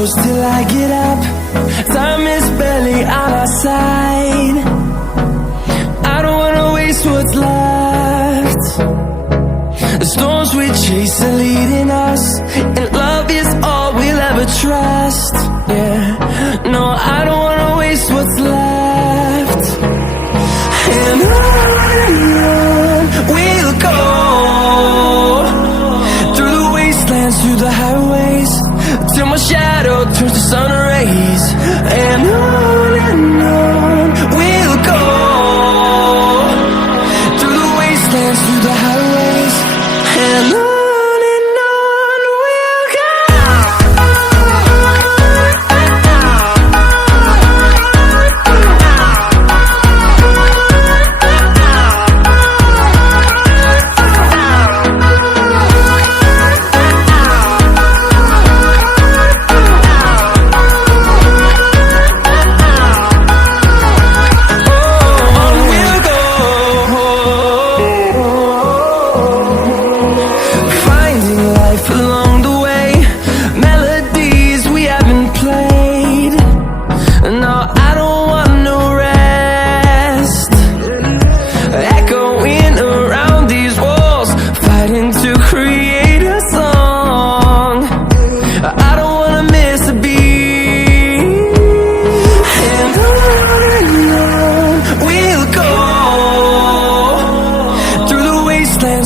close till I get up. Time is barely on our side. I don't wanna waste what's left. The storms we chase are leading us, and love is all we'll ever trust. Yeah, no, I don't wanna waste what's left. And on we'll go, through the wastelands, through the highways, till my shadow turns to sun rays. And on we'll go, through the wastelands, through the highways, and on we'll go.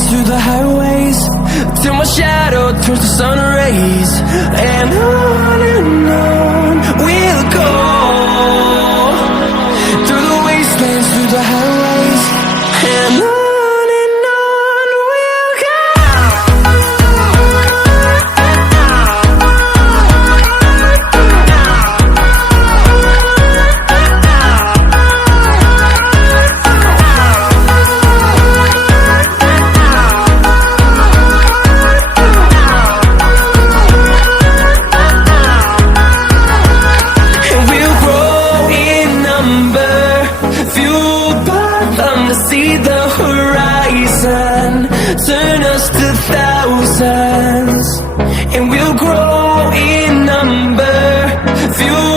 Through the highways, till my shadow turns to sun rays. And on we'll go, through the wastelands, through the highways, and on we'll go. See the horizon, turn us to thousands, and we'll grow in number, fuel